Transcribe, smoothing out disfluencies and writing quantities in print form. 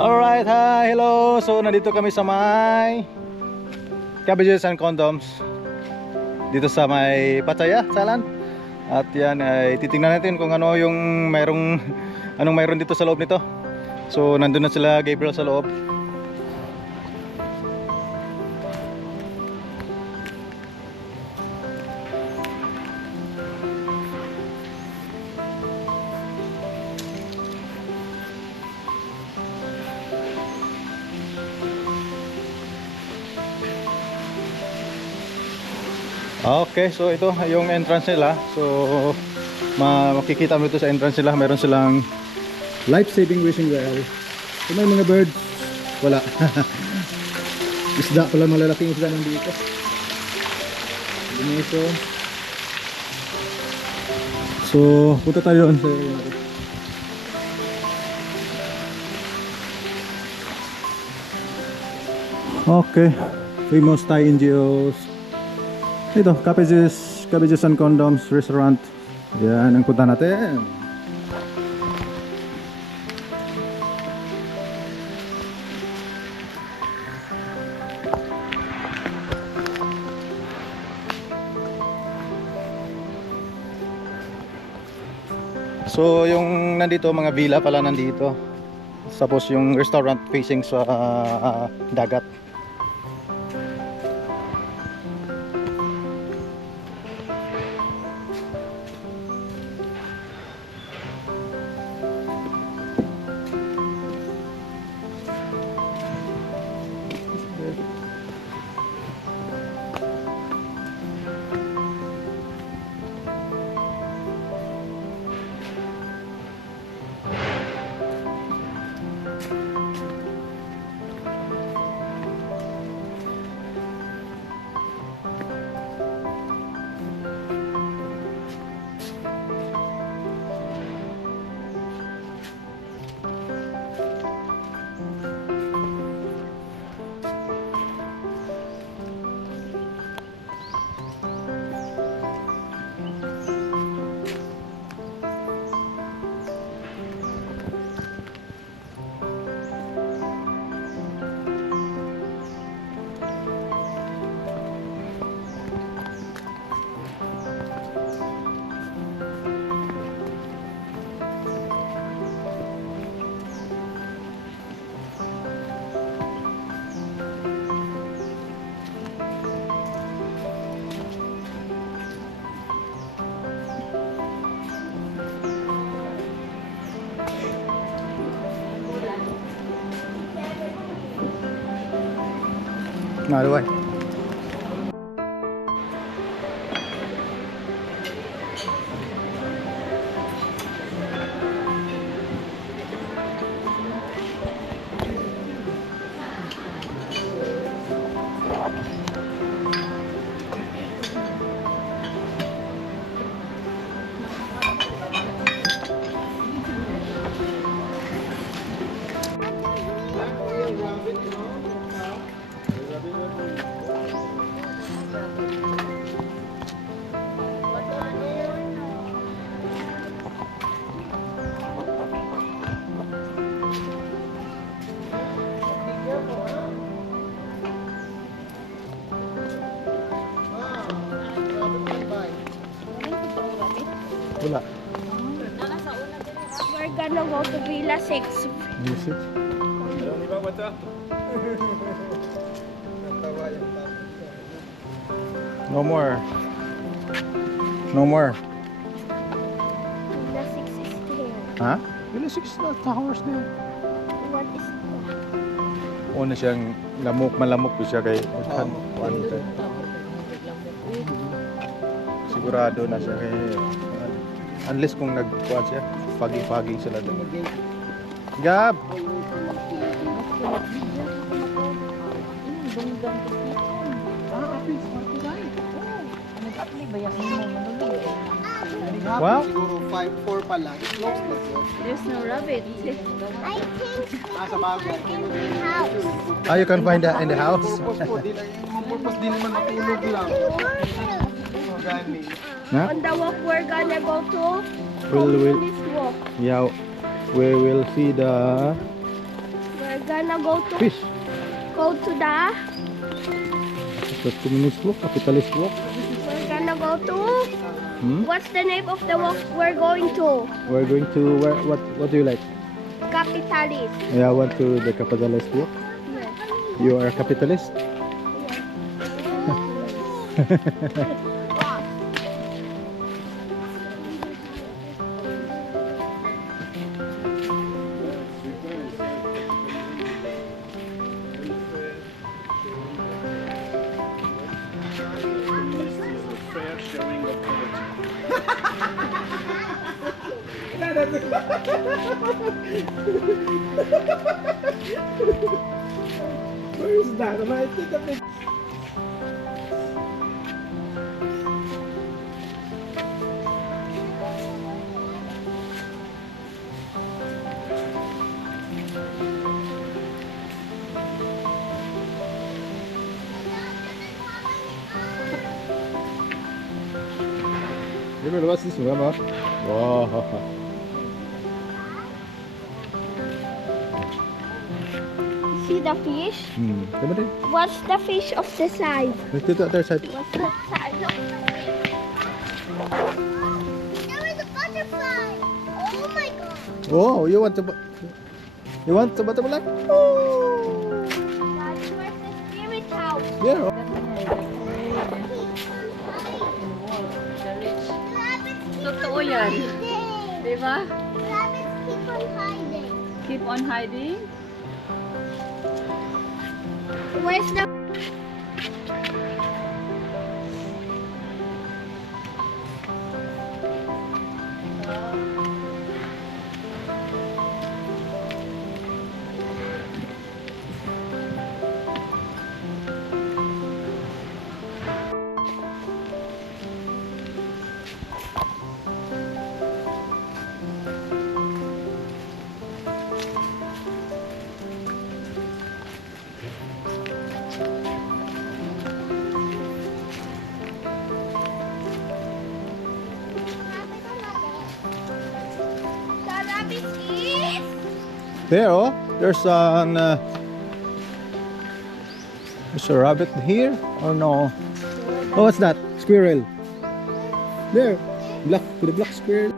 Alright, hi, hello. So nandito kami sa may Cabbages and Condoms dito sa may Pattaya, Salan. At yan ay titingnan natin kung ano yung anong mayroon dito sa loob nito. So nandun na sila Gabriel sa loob. Okay, so ito yung entrance nila. So makikita mo ito sa entrance nila. Meron silang life-saving wishing well. So may mga birds. Wala. Isda pala, malalaking isda nandito. Dito. So punta tayo doon sa okay. Famous Thai NGOs. Ito, Cabbages and Condoms Restaurant. Yan ang punta natin. So yung nandito, mga villa pala nandito. Tapos yung restaurant facing sa dagat. Nào đúng rồi. Wala. We're gonna go to Villa 6. Music. No more. No more. Villa 6 is here. Ha? Villa 6 na towers na. What is that? Una siyang malamok siya kay sigurado na siya kay unless kung nagkuha siya pagi-pagi sila doon. Gab! Wow! Siguro 5-4 pa lang. There's no rabbit. I think Sa bagay. in the house. Ah, you can find that in the house? Purpose po, di lang yung purpose din naman matulog lang. Gani. Na? On the walk we're gonna go to. We'll- This walk. Yeah, we will see the We're gonna Fish. go to the. The communist walk, capitalist walk. We're gonna go to. Hmm? What's the name of the walk we're going to? We're going to where? What do you like? Capitalist. Yeah, I want to the capitalist walk. Yes. You are a capitalist. Fair sharing of poverty. Where is that? Am I take a picture? Remember what's this one, Mama? Wow. See the fish? Come on. What's the fish of the side? Let's do the other side. What's that side? There is a butterfly. Oh my god. Oh, you want to? You want to butterfly? Oh. That's where's the spirit house. Yeah. Totoo yan. Di ba? Rabbits keep on hiding. Keep on hiding. Where's the rabbit is? There, oh, there's a rabbit here, or no? Oh, what's that? Squirrel. There, black, the black squirrel.